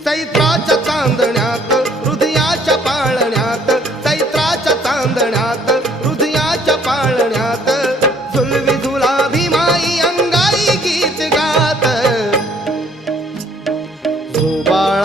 चैत्राच्या चांदण्यात हृदयाच्या पाळण्यात, चैत्राच्या चांदण्यात हृदयाच्या पाळण्यात, झुलवी झुलाभी माई अंगाई गीत गात. झोबा